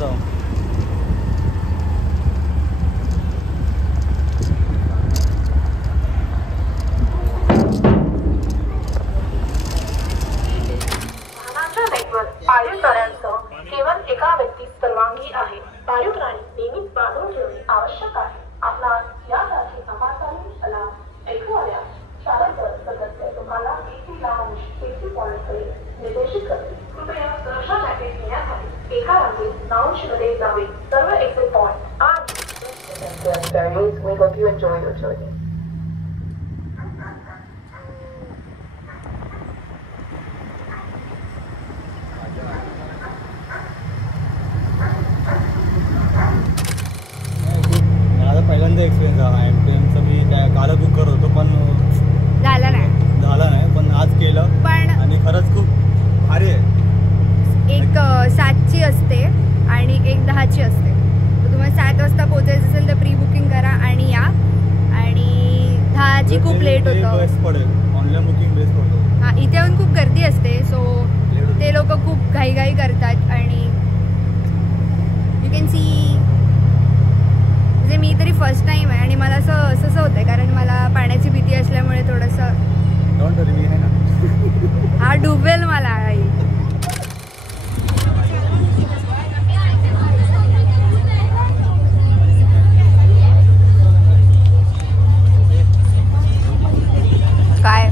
जाऊ. पाळीव प्राण्यांसह केवळ एका व्यक्तीस परवानगी आहे. पाळीव प्राणी नेहमीच बांधून ठेवणे आवश्यक आहे. आपणास यासाठी समाजातील अलार्म ऐकू आल्यास चालक सदस्य तुम्हाला एसी लाऊंज सेफ्टी पॉइंटकडे निर्देशित करतील. कृपया सुरक्षा जॅकेट घेण्यासाठी एका रांगेत लाऊंजमध्ये जावे. सर्व एक्झिट पॉइंट आणि we hope you enjoy your journey. पहिल्यांदा एक्सपिरियन्स झाला एमपीएमचा. मी त्या काल बुक करत होतो पण झाला नाही पण आज केलं. पण आणि खरंच खूप भारी आहे. एक 7ची असते आणि एक 10ची असते. तर तुम्हाला 7 वाजता पोहोचायचं असेल तर प्री बुकिंग करा आणि या. आणि 10ची खूप लेट होतं. बेस्ट पडेल. ऑनलाईन बुकिंग बेस्ट पडतो. हां, इथे येऊन खूप गर्दी असते. सो ते लोक खूप घाईघाई करतात. आणि यू कॅन सी म्हणजे मी तरी फर्स्ट टाइम आहे आणि मला असं होतंय कारण मला पाण्याची भीती असल्यामुळे थोडंसं डोंट वरी मी आहे ना. हा डुबेल मला आई. काय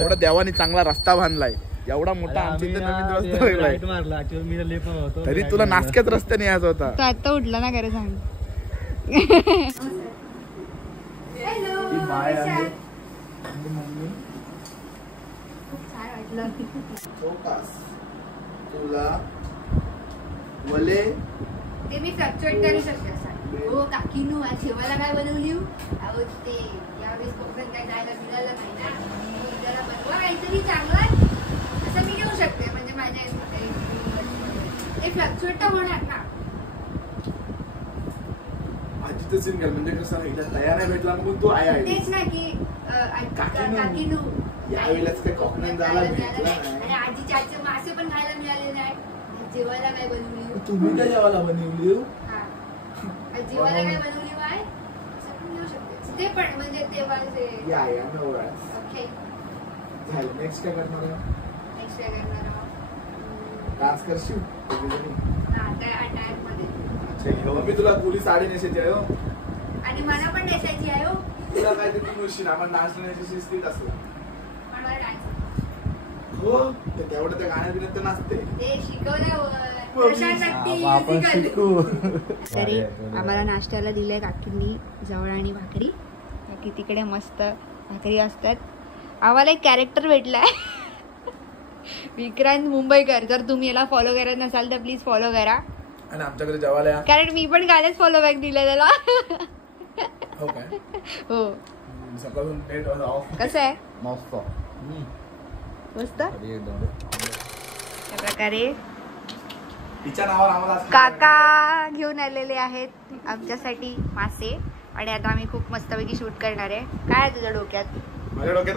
एवढा देवाने चांगला रस्ता बांधलाय. एवढा मोठा आमच्या इथे नवीन रस्ता लागलाय. तरी तुला नासक्याच रस्त्याने यायचा होता. तो आता उठला ना खरं सांग. तुला वले ते मी फ्लक्च्युएट करू शकते. हो काकीनू आज जेवायला काय बनवली? अहो ते यावेळेस कोकणात काय जायला मिळालं नाही ना. जरा बनवा काहीतरी चांगलं असं मी घेऊ शकते. म्हणजे माझ्या ते फ्लक्च्युएट तर होणार ना. आजीचं सीन घ्या म्हणजे कसं हिला तयार नाही भेटला मग तू आहे तेच ना की काकीनू यावेळेस काय कोकणात जायला भेटला आणि आजीच्या आजचे मासे पण खायला मिळाले नाही. जेवायला काय बनवली? तुम्ही काय जेवायला बनवली? जेवायला काय बनवली बाय असं पण घेऊ शकते. ते पण म्हणजे तेव्हा या ओके झालं. नेक्स्ट काय करणार? नेक्स्ट काय करणार? डान्स करशील अटॅक मध्ये. अच्छा मी तुला पुरी साडी नेसायची आहे हो. आणि मला पण नेसायची आहे हो. तुला काय ते तू म्हणशील आपण डान्स नेसायची शिस्तीत असं. मला डान्स हो तेवढं त्या गाण्यात बिण्यात तर नसते. ते शिकवलं आपण शिकू. तरी आम्हाला नाश्त्याला दिलंय काकींनी जवळ आणि भाकरी. बाकी तिकडे मस्त भाकरी असतात. आम्हाला एक कॅरेक्टर भेटलाय विक्रांत मुंबईकर. जर तुम्ही याला फॉलो करत नसाल तर प्लीज फॉलो करा आणि आमच्याकडे जेवायला या. कारण मी पण कालच फॉलो बॅक दिलं त्याला. हो काय? हो. सकाळून नेट ऑफ. कसं आहे? मस्त मस्त. त्या प्रकारे तिच्या नावावर आम्हाला काका घेऊन आलेले आहेत आमच्यासाठी मासे. आणि आता आम्ही खूप मस्तपैकी शूट करणार आहे. काय आहे तुझ्या डोक्यात? माझ्या डोक्यात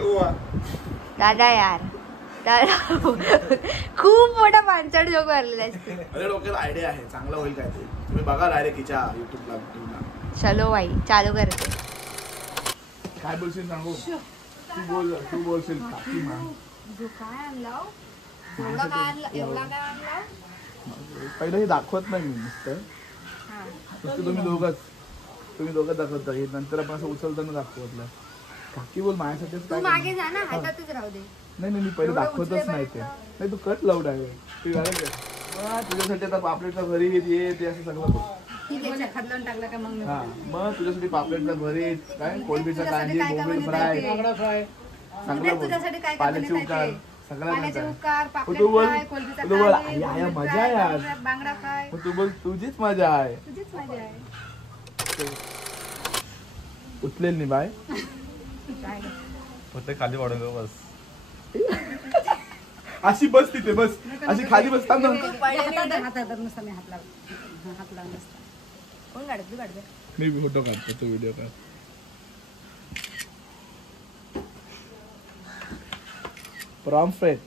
दादा यार दादा खूप मोठा पांचट जोक मारलेला आहे. माझ्या डोक्यात आयडिया आहे. चांगलं होईल काय ते. तुम्ही बघा डायरेक्ट हिच्या युट्यूबला. चलो बाई चालू करते. काय बोलशील सांगू? तू बोलशील काकी मान. काय आणला? एवढा काय आणला? एवढा काय आणला? पहिलं हे दाखवत नाही मी नुसतं. तुम्ही दोघंच दाखवता. हे नंतर आपण असं उचलताना दाखवतलं. काकी बोल माझ्यासाठीच. तू मागे जा ना हातातच राहू दे. नाही मी पहिले दाखवतच नाही ते. नाही तू कट लावून आहे. तुझ्यासाठी आता पापलेटचा भरीत ये ते असं सगळं. हा मग तुझ्यासाठी पापलेटचा भरीत काय कोलंबीचा कांदे बोंबील फ्राय सगळं पाण्याचे उकार सगळं. तू बोल मजा आहे यार. तू बोल तुझीच मजा आहे. उचलेल नाही बाय. फक्त खाली वाढून गो बस. अशी बस तिथे बस. अशी खाली बसता ना. मी फोटो काढतो तू व्हिडिओ काढ. प्रॉम्फ्रेट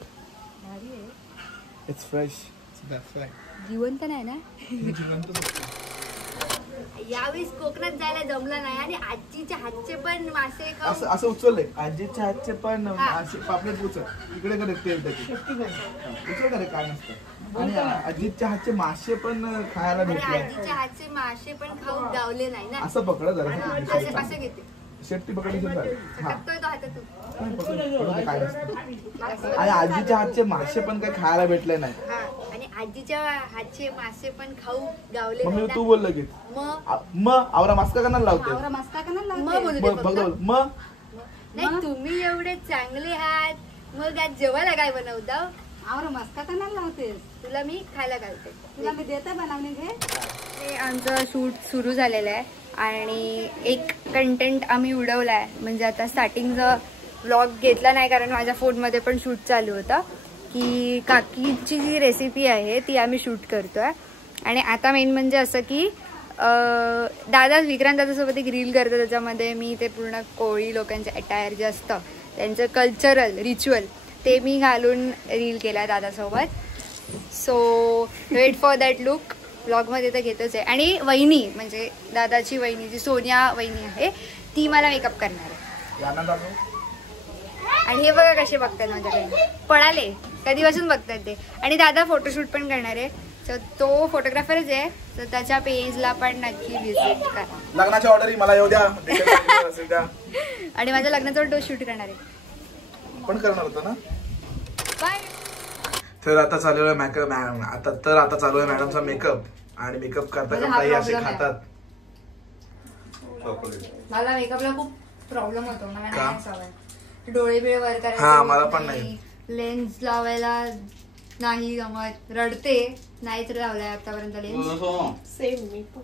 इट्स फ्रेश. जिवंत नाही ना. यावेळेस कोकणात जायला जमलं नाही आणि आजीच्या हातचे पण मासे खाऊन असं उचललंय. आजीच्या हातचे पण मासे पापलेट उचल. इकडे कडे तेल त्याची उचल करे काय नसतं. आणि आजीच्या हातचे मासे पण खायला अरे भेटले. आजीच्या हातचे मासे पण खाऊन गावले नाही ना. असं पकडा जरा. असं घेते शेपटी पकडली हा टाकतोय तो हातातून. काय नसतं. आणि आजीच्या हातचे मासे पण काही खायला भेटले नाही. हा आणि आजीच्या हातचे मासे पण खाऊ गावले मग नाही तू ना. बोललं की मग आवरा मास्का करणार लावते. मग बोलू दे बघ फक्त. मग नाही तुम्ही एवढे चांगले आहात मग आज जेवायला काय बनवता. मस्का कनाला लावतेस. तुला मी खायला घालते. तुला मी देते बनवणे घे. हे आमचं शूट सुरू झालेलं आहे आणि एक कंटेंट आम्ही उडवला आहे. म्हणजे आता स्टार्टिंगचा व्लॉग घेतला नाही कारण माझ्या फोनमध्ये पण शूट चालू होतं की काकीची जी रेसिपी आहे ती आम्ही शूट करतो आहे. आणि आता मेन म्हणजे असं की दादा विक्रांत दादासोबत एक रील करतो त्याच्यामध्ये मी ते पूर्ण कोळी लोकांचे अटायर जे असतं त्यांचं कल्चरल रिच्युअल ते मी घालून रील केला आहे दादासोबत. So wait for that look. ब्लॉगमध्ये तर घेतोच आहे. आणि वहिनी म्हणजे दादाची वहिनी जी सोनिया वहिनी आहे ती मला मेकअप करणार आहे. आणि हे बघा कसे बघतात माझ्याकडे पळाले कधीपासून बघतात ते. आणि दादा फोटोशूट पण करणार आहे. तर तो फोटोग्राफरच आहे तर त्याच्या पेजला पण नक्की व्हिजिट करा. लग्नाच्या ऑर्डर मला येऊ द्या. आणि माझ्या लग्नाचा शूट करणार आहे पण करणार होतं ना. बाय. तर आता चालू आहे आता चालू आहे मॅडमचा मेकअप. आणि मेकअप करता करता असे खातात. मला मेकअपला खूप प्रॉब्लेम होतो. मला नाही सवय. डोळे बिळे वर हा, मला पण करायला नाही. लेन्स लावायला नाही जमत. रडते नाही तर लावलाय आतापर्यंत लेन्स. सेम मी पण.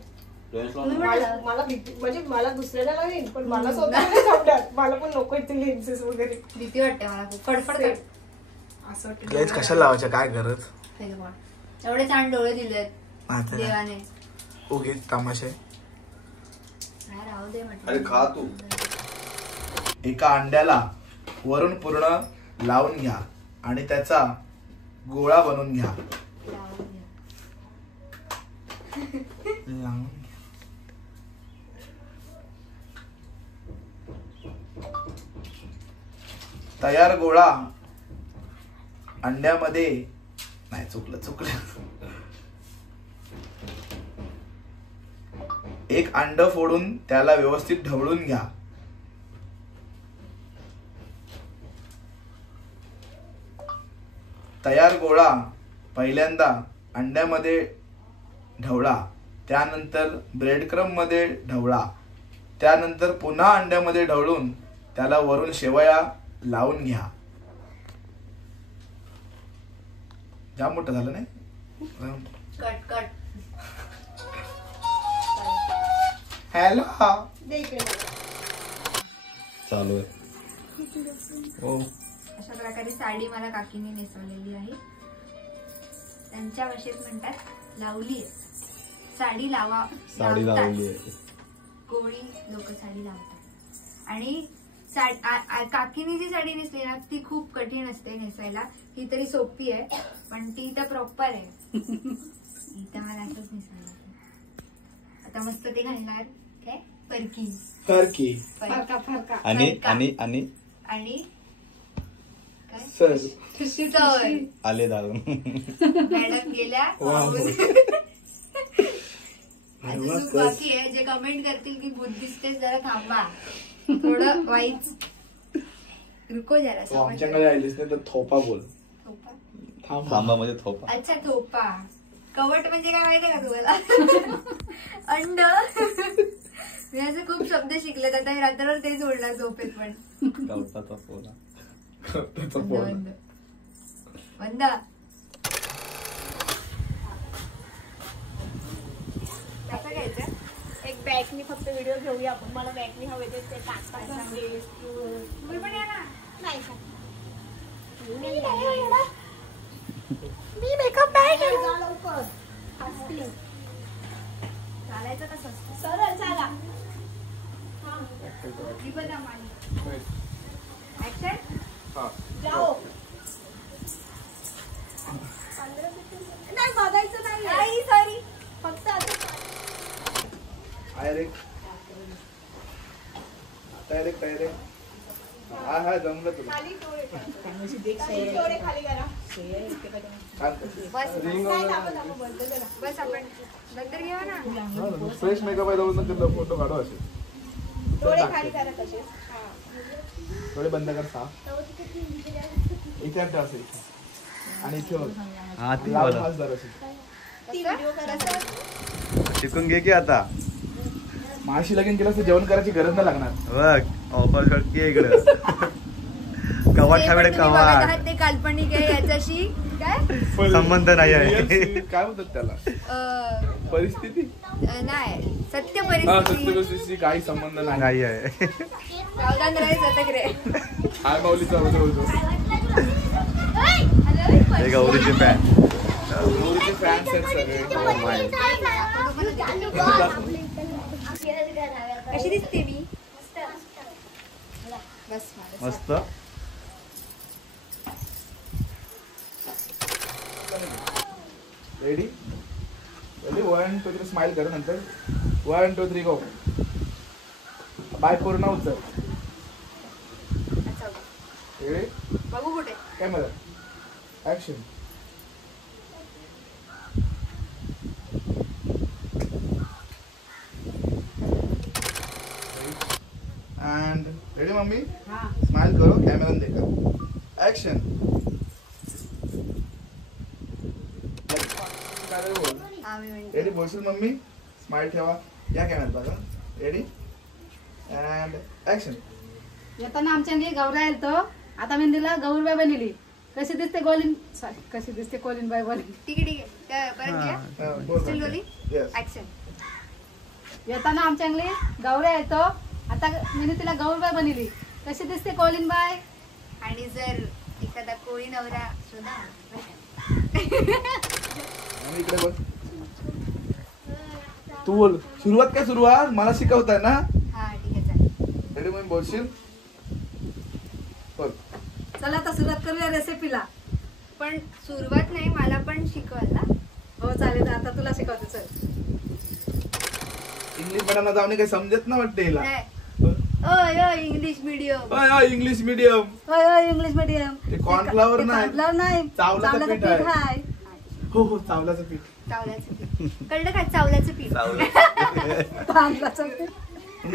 मला म्हणजे मला दुसऱ्याला लागेल पण मला स्वतःला सापडत. मला पण नको ते लेन्सेस वगैरे. भीती वाटते मला खूप. फडफड करते. असं वाटतं लेन्स कशाला लावायच्या काय गरज. एवढे छान डोळे दिलेत देवाने. उगीच तमाशे. राहू दे म्हटलं. अरे खा तू. एका अंड्याला वरून पूर्ण लावून घ्या आणि त्याचा गोळा बनवून घ्या. लावून घ्या. तयार गोळा अंड्यामध्ये नाही चुकलं. एक अंड फोडून त्याला व्यवस्थित ढवळून घ्या. तयार गोळा पहिल्यांदा अंड्यामध्ये ढवळा. त्यानंतर ब्रेड क्रम्ब मध्ये ढवळा. त्यानंतर पुन्हा अंड्यामध्ये ढवळून त्याला वरून शेवया लावून घ्या. जाम मोठं झालं नाही. कट हॅलो चालू आहे. हो अशा प्रकारे साडी मला काकीने नेसवलेली आहे. त्यांच्या भाषेत म्हणतात लावली साडी साडी लावतात. लावली आहे. कोळी लोक साडी लावतात. आणि काकीने जी साडी नेसली ना ती खूप कठीण असते नेसायला. ही तरी सोपी आहे पण ती तर प्रॉपर आहे. इथं मला असंच नेसायला. आता मस्त ते घालणार काय परकी फरका. आणि काय सर आले दारून. मॅडम गेल्या. अजून खूप बाकी आहे. जे कमेंट करतील की भूत दिसतेस जरा थांबा थोडं वाईट रुको जरा. आमच्याकडे आलीस नाही तर थोपा बोल. थांबा मध्ये थोपा. अच्छा थोपा. कवट म्हणजे काय माहितीये का तुम्हाला. अंड. मी असं खूप शब्द शिकलेत आता हे रात्रभर तेच ओढला झोपेत पण. गवताचा पोला. बंद. कसं घ्यायचं. एक बॅगनी फक्त व्हिडिओ घेऊया आपण. मला बॅगनी हवे ते टाकता. तुम्ही पण या ना. नाही मी मेकअप नाही केला. लवकर चालायचं कसं असतं. सरळ चला. ऍक्शन जाओ. रे हा जमलं तुला खाली डोळे खाली करा. बस रिंग बस आपण नंतर घेऊ ना. फ्रेश मेकअप आहे जाऊन फोटो काढू असे डोळे खाली करा तसेच. हा. डोळे बंद कर साफ इथे ठेव असे इथे आणि इथे बघ. हा ती लाल बोला. हात धर असे ती व्हिडिओ करा. शिकून घे की आता माशी लगीन केलं असं जेवण करायची गरज नाही लागणार. बघ ऑफर शक्ती आहे इकडं कवाट ते खावेडे पण तुम्ही बघत कवाट आहात ते काल्पनिक आहे याच्याशी काय संबंध नाही आहे. Real काय म्हणतात त्याला परिस्थिती नाही सत्य हा परिस्थिती सत्यगोष्टीशी काही संबंध नाही. नाही आहे. सावधान राहायचं सतक रे. हाय माऊलीचा होतो हे गौरीचे फॅन गौरीचे फॅन्स आहेत सगळे. कशी दिसते मी बस मला मस्त. रेडी रेडी 1 2 3 स्माइल कर नंतर 1 2 3 गो बाय पूर्ण उचल. अच्छा. रेडी बघू कुठे camera action. End ready mummy smile करो कैमरा में देखा एक्शन. आम्ही म्हणतो रेडी बोलशील मम्मी स्माइल ठेवा या कॅमेऱ्यात बघा. Ready end action. येताना आमच्या घरी गौरा येतो. आता मी दिला गौरबाई बनली. कशी दिसते गोलीन सॉरी कशी दिसते कोलीनबाई बनली. ठीक आहे त्या परत घ्या Still rolling? Yes action. येताना आमच्या घरी गौरा येतो. आता मी तिला गौरबाई बनली. कशी दिसते कोलीनबाई. आणि जर एखादा कोळी नवरा शोधा आणि इकडे बघ. तू बोल सुरुवात काय सुरुवात मला शिकवताय ना. हा ठीक आहे चालेल. रेडी मम्मी बोलशील बोल. चला आता सुरुवात करूया रेसिपीला. पण सुरुवात नाही मला पण शिकवाल ना. हो चालेल आता तुला शिकवते चल. इंग्लिश मीडियमला जाऊन काही समजत ना वाटते हिला. नाही. ओय इंग्लिश मीडियम. इंग्लिश मीडियम होय इंग्लिश मीडियम. ते कॉर्नफ्लॉवर नाही. कॉर्नफ्लॉवर नाही चावलाचं चावलाचं पीठ आहे. पीठ आहे. हो हो चावलाचं पीठ. चावल्याचं पीठ कळलं का चावल्याचं पीठ तांदळाचं पीठ.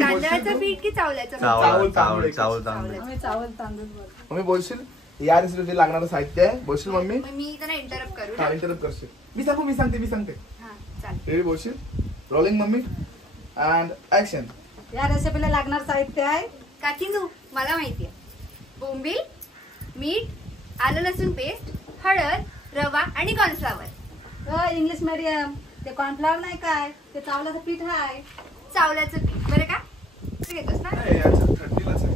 तांदळाचं पीठ की चावल्याचं पीठ. चावल चावल चावल तांदूळ. आम्ही चावल तांदूळ बोलतो. मम्मी बोलशील या रेसिपीसाठी लागणारं साहित्य आहे. बोलशील मम्मी. मग मी त्यांना इंटरप्ट करू हा ना. इंटरप्ट करशील. मी सांगते. हा चालेल. रेडी बोलशील रोलिंग मम्मी अँड ऍक्शन. या रेसिपीला लागणार साहित्य आहे. काकीनू मला माहिती आहे. बोंबील मीठ आलं लसूण पेस्ट हळद रवा आणि कॉर्नफ्लॉवर. English medium. ते कॉर्नफ्लॉवर नाही काय ते चावलाचं पीठ आहे. चावल्याचं पीठ बरं का तू घेतोस ना. नाही याच्यात थंडीलाच आहे.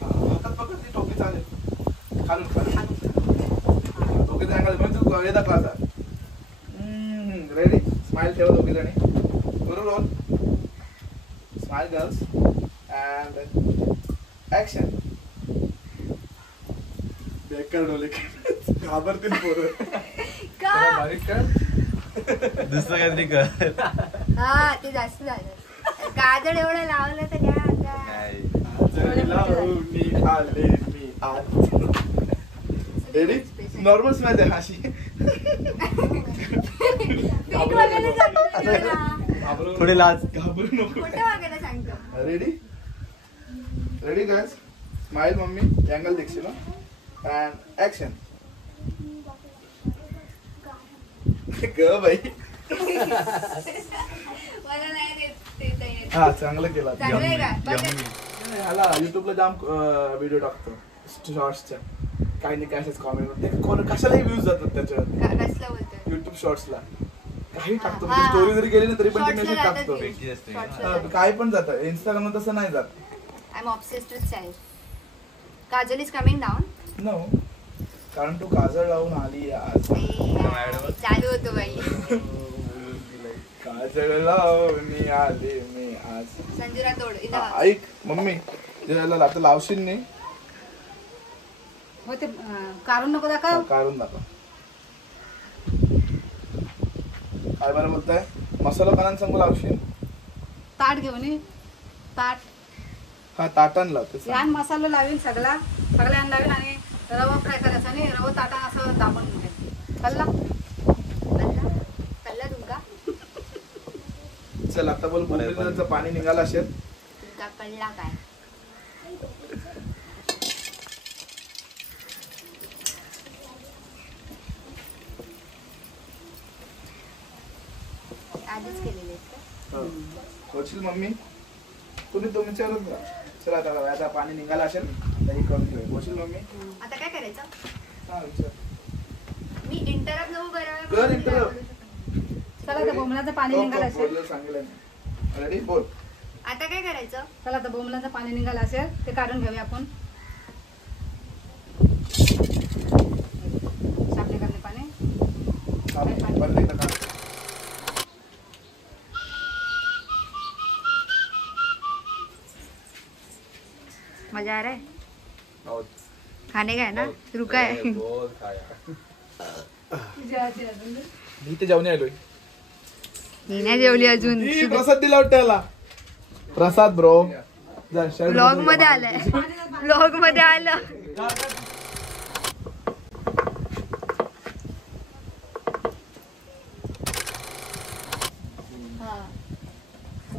हा पकड ती टोपी चालेल. खालून दोघे जण म्हणजे तू येदा क्लास आहे. रेडी स्माइल ठेवा दोघे जणी. करू roll. Smile girls and action. बेकार डोले घाबरतील पोरं. का बारीक कर. दुसरं काहीतरी कर. हा ते जास्त झालं. गाजर एवढं लावलं तर काय आता. नाही. लावणी आले मी आज. रेडी नॉर्मल स्माइल आहे अशी. पीठ वगैरे सांगतो मी तुला. थोडी लाज. घाबरू नको. खोटं वगैरे सांगतो. Ready ready guys smile mummy angle देखशील अँड ऍक्शन. ग बाई मला नाही ते येत. हा चांगलं केलं. चांगलं आहे का बघ. ह्याला युट्यूबला जाम व्हिडिओ टाकतो शॉर्ट्सच्या. काही नाही काय कॉमेंट ते कोण कशालाही व्ह्यूज जातात त्याच्यावर. कसलं बोलतोय. युट्यूब शॉर्ट्सला काही टाकतो हा. स्टोरी जरी गेली ना तरी पण ते Shorts ला मेसेज जातात टाकतो. ते. वेगळी असते. Shorts ला हा, जातात. काय पण जातं इंस्टाग्राम तसं नाही जात. I am obsessed with self. Kajal is coming down. No कारण तू काजळ लावून आली आज. चालू होतो बाई. काजळ लावून आली मी आज. संजुरा तोड हा, इथं. ऐक मम्मी त्याला आता लावशील नाही हो ते काढून नको दाखव. काढून दाखव. काय बरं बोलताय मसाला पानांसंग लावशील. ताट घेऊन ये. ताट हा ताटान लावते यान मसाला लावीन सगळ्यान लावीन आणि रवा फ्राय करायचा आणि रवा ताटान असं दाबून घ्यायचं. कल्ला तुमका चल आता बोल बोंबिलचं पाणी निघालं असेल. तुमका कळला काय? आधीच केलेले आहेत का? बोलशील मम्मी तुम्ही तुमच्यावरच जा. चला आता पाणी निघालं असेल तरी करून ठेव. बोलशील मम्मी आता काय करायचं? हा विचार मी इंटरप्ट नको कर interrupt. चला आता बोंबलाचं पाणी निघालं असेल. सांगितलं रेडी बोल. आता काय करायचं? चला आता बोंबलाचं पाणी निघालं असेल ते काढून घेऊया आपण. सापले करणे पाणी परत एकदा काढ. मजा आ रहा है बहुत खाने का है ना? रुका है बहुत खाया. मी इथे जेवण आलोय. मी नाही जेवली अजून. ई, प्रसाद दिला वाटतं याला. प्रसाद ब्रो जा शर्ट ब्लॉग मध्ये आलाय. ब्लॉग मध्ये आलं.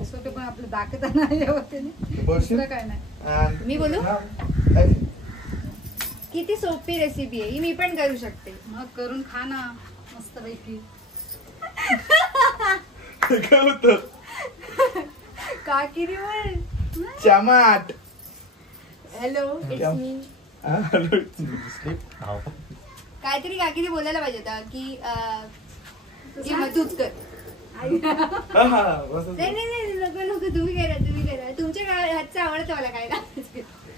सोपे पण आपलं दाखवता नाही होते बोलशील दुसरं काय नाही. And- मी बोलू? हा. किती सोपी रेसिपी आहे ही, मी पण करू शकते. मग करून खा ना मस्त पैकी. काय होतं काकी बोल. चमाट. Hello it's me. काहीतरी काकीने बोलायला पाहिजे होता की मग तूच कर. नाही नाही नाही नको नको तुम्ही करा. तुमच्या हातचं आवडतं मला काय ना.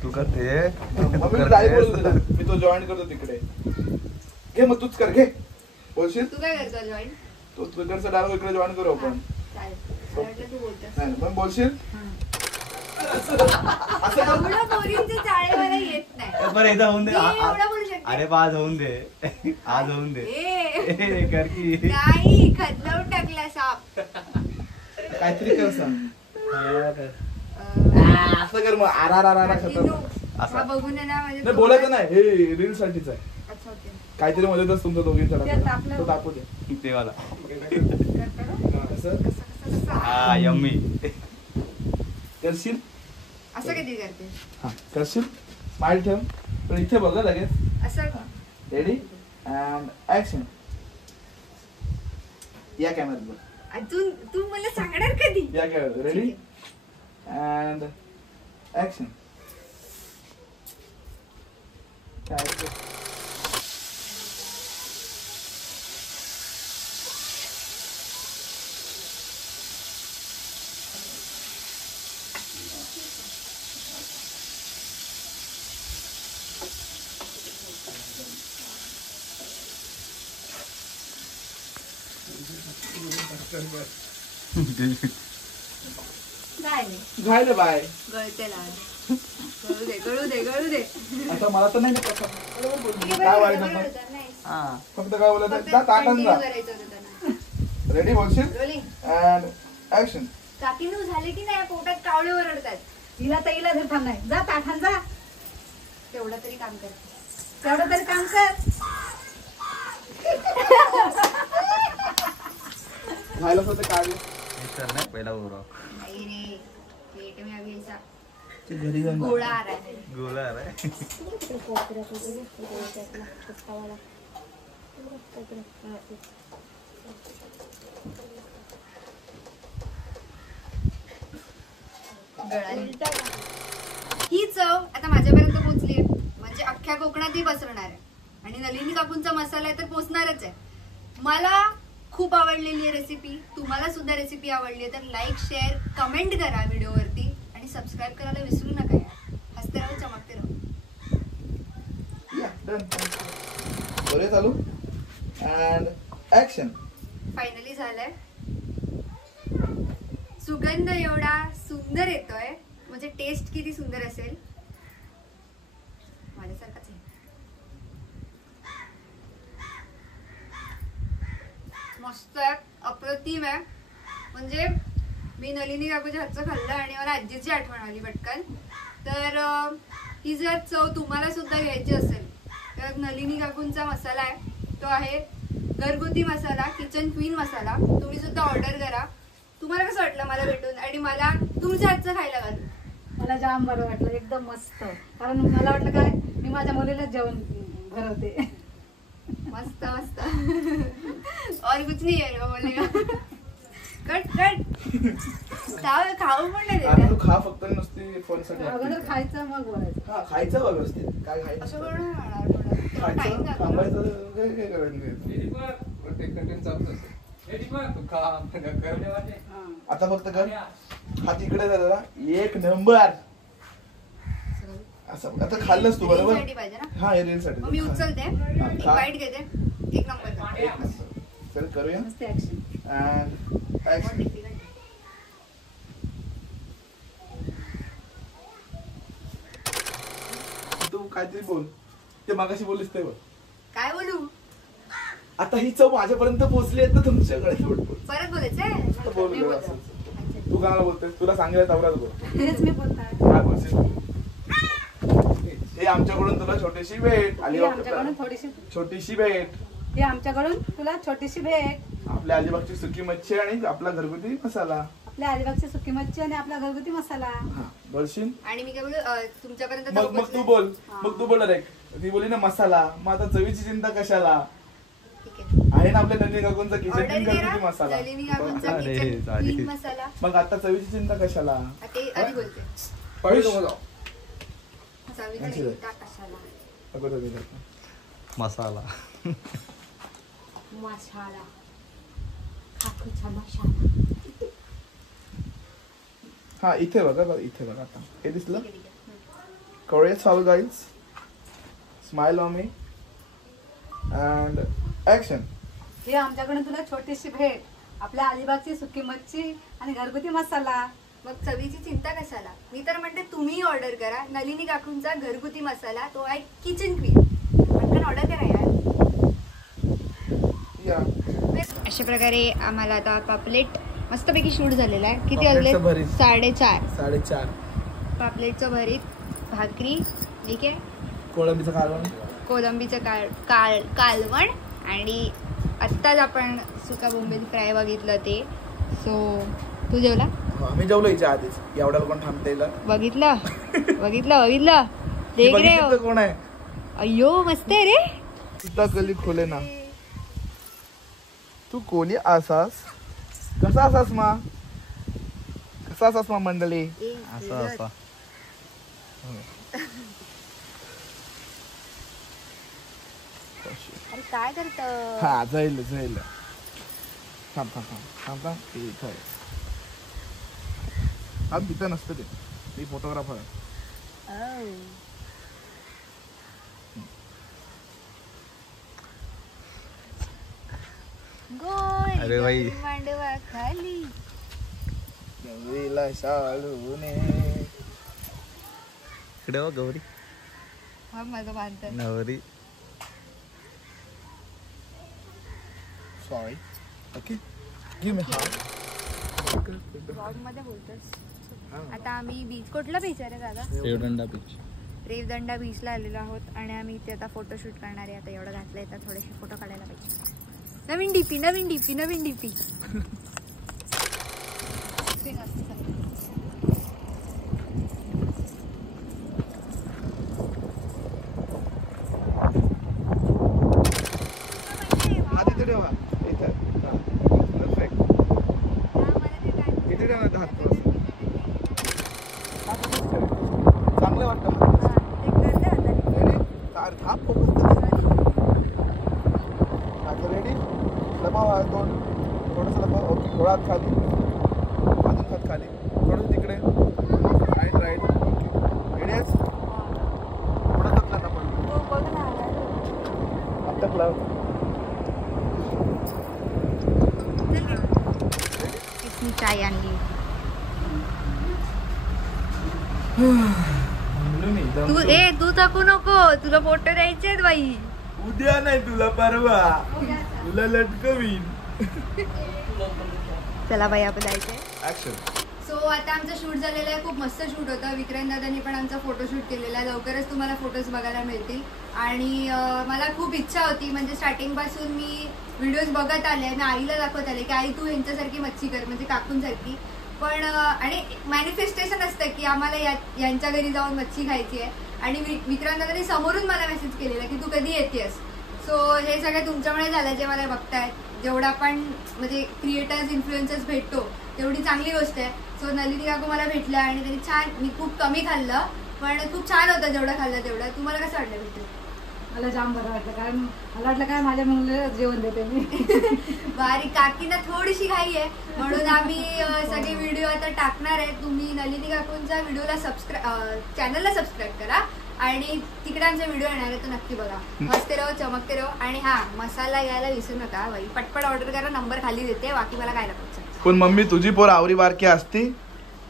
तू करते मम्मी डाळी बोलत होता. मी तो जॉईन करतो तिकडे. घे मग तूच कर घे. बोलशील तू काय करतो जॉईन? तू तिकडचं डाळ इकडे जॉईन करू आपण. चालेल मला वाटलं तू बोलतोस. नाही, मग बोलशील एवढं पोरींचे चाळे मला येत नाही. बरं एकदा होऊन दे. मी एवढं बोलू शकते. अरे बा आज होऊन दे. आज होऊन दे. ए, कर की नाही खदलावून टाकला साप. काहीतरी कर सांग. अं, असं कर मग आरा किनू, असं. हा बघून आहे ना माझे नाही बोलायचं नाही. हे रील साठीच आहे. अच्छा ओके. काहीतरी मध्येच तुमचं दोघींचा ते टाका. तापलं. तो तापू दे. ते मला असं कसं हा यम्मी. करशील असं कधी करते? हा करशील. स्माइल ठेव. पण इथे बघा लगेच. असं रेडी अँड ऍक्शन. या कॅमेऱ्यात बघ. अजून तू मला सांगणार कधी? या कॅमेऱ्यात रेडी अँड ऍक्शन. नाही झालं बाय. गळते लाल. गळू दे. आता मला तर नाही ना पसंत. ठीक आहे, काय बरोबर, वाईट बरोबर नंबर? होतं, nice. हा फक्त काय बोलायचं फक्त जा ताटान continue जा. करायचं होतं त्यांना. रेडी बोलशील Rolling. And action. काकीनू झाले की नाही पोटात कावळे ओरडतात. हिला तर हिला धर थांब नाही. जा ताठान जा. तेवढं तरी काम करते. तेवढं तरी काम कर. झालं होतं काय तर नाही पहिला उराव नहीं रे पेट में अभी ऐसा ते घरी जाऊन गोळा आ रहा है. गोला रे. ही चव आता माझ्यापर्यंत पोहोचली आहे म्हणजे अख्ख्या कोकणातही पसरणार आहे आणि नलिनी काकूंचा मसाला आहे तर पोचणारच आहे. मला खूप आवडलेली आहे रेसिपी. तुम्हाला सुद्धा रेसिपी आवडली आहे तर लाईक शेअर कमेंट करा व्हिडिओवरती आणि सबस्क्राईब करायला विसरू नका यार. हसते राहू चमकते राहू. बरे चालू अँड ऍक्शन. फायनली झालंय. सुगंध एवढा सुंदर येतोय म्हणजे टेस्ट किती सुंदर असेल माझ्यासारखाच आहे. मस्त आहे अप्रतिम आहे. म्हणजे मी नलिनी काकूच्या हातचं खाल्लं आणि मला आजीची आठवण आली पटकन. तर ही जर चव तुम्हाला सुद्धा घ्यायची असेल तर नलिनी काकूंचा मसाला आहे, तो आहे घरगुती मसाला, किचन क्वीन मसाला. तुम्ही सुद्धा ऑर्डर करा. तुम्हाला कसं वाटलं मला भेटून आणि मला तुमच्या हातचं खायला घालून? मला जाम बरं वाटलं, एकदम मस्त. कारण मला वाटलं काय मी माझ्या मुलीला जेवण भरवते. मस्त मस्त. और कुछ नहीं है बोलेगा. कट खाऊ पण नाही आणि तू देत. खा फक्त नुसती फोन साठी अगोदर खायचं मग बोलायचं. हा खायचं व्यवस्थित, काय खायचं असं करून नाही होणार थोडं. थोडा टाइम खायचं जातो. थांबायचं काय करायचं. आता फक्त कर हा तिकडे झाला एक नंबर असं. आता खाल्लंस तू बरोबर. साठी पाहिजे ना. हा हे रील साठी मग मी उचलते, एक खा. बाईट घेते, एक नंबर. चल करूया. मस्त ऍक्शन. And action. तू काहीतरी बोल, ते मागाशी बोललीस ते बोल. काय बोलू? आता ही चव माझ्यापर्यंत पोहोचली आहे तर तुमच्याकडे बोल. परत बोलायचंय? आता बोल मी गं, बोलते. असं. तू कानाला बोलतोयस, तुला सांगितलं तेवढाच बोल. तेच मी बोलताय. काय बोलशील? हे आमच्याकडून तुला छोटीशी भेट ही अलिबाग आमच्याकडून थोडीशी छोटीशी भेट. ही आमच्याकडून तुला छोटीशी भेट. आपल्या अलिबागची सुकी मच्छी आणि आपला घरगुती मसाला. आपल्या अलिबागची सुकी मच्छी आणि आपला घरगुती मसाला. हा बोलशील. आणि मी काय बोलू तुमच्यापर्यंत तर मग मग पोहोचले. तू बोल. मग तू बोल डायरेक्ट. ती बोली ना मसाला, मग आता चवीची चिंता कशाला. ठीक आहे. आहे ना आपल्या नलिनी काकूंचा किचन ऑर्डर किंग करा. घरगुती मसाला. नलिनी काकूंचा अरे, किचन चालेल. क्वीन मसाला. मग आता चवीची चिंता कशाला. ते आधी बोलते. चवीचा आणखी चिंता कशाला. अगोदर बोल. मसाला मसाला काकूचा मसाला. हा इथे बघा, इथे बघा. आता हे दिसलं. कोरियन सॉल guys, smile on me and action. ही आमच्याकडून तुला छोटीशी भेट. आपल्या अलिबागची सुकी मच्छी आणि घरगुती मसाला. मग चवीची चिंता कशाला. मी तर म्हणते तुम्ही ऑर्डर करा नलिनी काकूंचा घरगुती मसाला, तो आहे किचन क्वीन. पटकन ऑर्डर करा यार. या अशा प्रकारे आम्हाला आता पापलेट मस्तपैकी शूट झालेला आहे. किती पापलेटचं वाजले? भरीत. 4:30. 4:30. पापलेटचं भरीत, भाकरी, ठीक आहे, कोळंबीचं कालवण. कोलंबीचं कालवण आणि आत्ताच आपण सुका बोंबील फ्राय बघितलं ते. सो तू जेवला? मी जेवलो हिच्या आधीच. एवढ्याला कोण थांबता बघितलं देख रे हो. कोण आहे. अय्यो मस्त आहे रे. तुझा कली खोले ना. तू कोली असास. कसा असास मा मंडळी. असा असा अरे काय करत? हा जाईल थांब इथं आहे. हा तिथं नसतं ते. मी फोटोग्राफर आहे. अरे बाई. मांडवा खाली. नवरीला शालूने. इकडे हो गौरी हा माझं बांधत. नवरी. Sorry. Okay give me heart. Blog मध्ये बोलतोस. आता आम्ही बीच, कुठला बीच आहे रे दादा? रेवदंडा बीच. रेवदंडा बीचला आलेलो आहोत आणि आम्ही इथे आता फोटोशूट करणार आहे. आता एवढं घातलंय तर थोडेसे फोटो काढायला पाहिजे. नवीन डीपी. हात इथे ठेवा. इथे. परफेक्ट. इथे ठेवा हात थोडासा. चांगलं वाटतं. थांब फोकस. आता रेडी. लपव हात दोन. थोडंसं लपव. ओके थोडा हात खाली. अजून हात खाली. थोडं तिकडे. राईट. ओके रेडी आहेस. थोडं तकला ना पण. आता लाव. मी चाय आणली. तू थकू नको. तुला फोटो द्यायचे आहेत बाई. उद्या नाही तुला परवा. तुला लटकवीन. चला बाई आपण जायचंय. ऍक्शन. सो आता आमचं शूट झालेलं आहे, खूप मस्त शूट होतं. विक्रांत दादांनी पण आमचा फोटोशूट केलेला आहे. लवकरच तुम्हाला फोटोज बघायला मिळतील. आणि मला खूप इच्छा होती, म्हणजे स्टार्टिंगपासून मी व्हिडिओज बघत आले, मी आईला दाखवत आले की आई तू ह्यांच्यासारखी मच्छी कर, म्हणजे काकूंसारखी. पण आणि मॅनिफेस्टेशन असतं की आम्हाला यांच्या घरी जाऊन मच्छी खायची आहे. आणि विक्रांत दादांनी समोरून मला मेसेज केलेला की तू कधी येतेस. सो हे सगळं तुमच्यामुळे झालं जे मला बघतायत. जेवढा आपण म्हणजे क्रिएटर्स इन्फ्लुएन्सर्स भेटतो तेवढी चांगली गोष्ट आहे. सो नलिनी काकू मला भेटल्या आणि त्यांनी छान, मी खूप कमी खाल्लं पण खूप छान होतं जेवढं खाल्लं तेवढं. तुम्हाला कसं वाटलं भेटलं? मला जाम बरं वाटलं, कारण मला वाटलं काय माझ्या मुलीला जेवण देते मी. बारी काकींना थोडीशी घाई आहे म्हणून आम्ही सगळे व्हिडिओ आता टाकणार आहे. तुम्ही नलिनी काकूंच्या व्हिडिओला चॅनलला सबस्क्राईब करा आणि तिकडे आमचा व्हिडिओ येणार आहे तो नक्की बघा. हसते रहो, चमकते रहो. आणि हा मसाला घ्यायला विसरू नका बाई, पटपट ऑर्डर करा, नंबर खाली देते. बाकी मला काय लागतं. पण मम्मी तुझी पोर आवरी बारकी असती,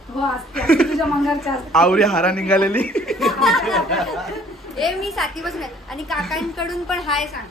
हो असते तुझ्या मंगारच्या असते. आवरी हारा निघालेली. मी साथीपासून आहे. आणि काकांकडून पण हाय सांग.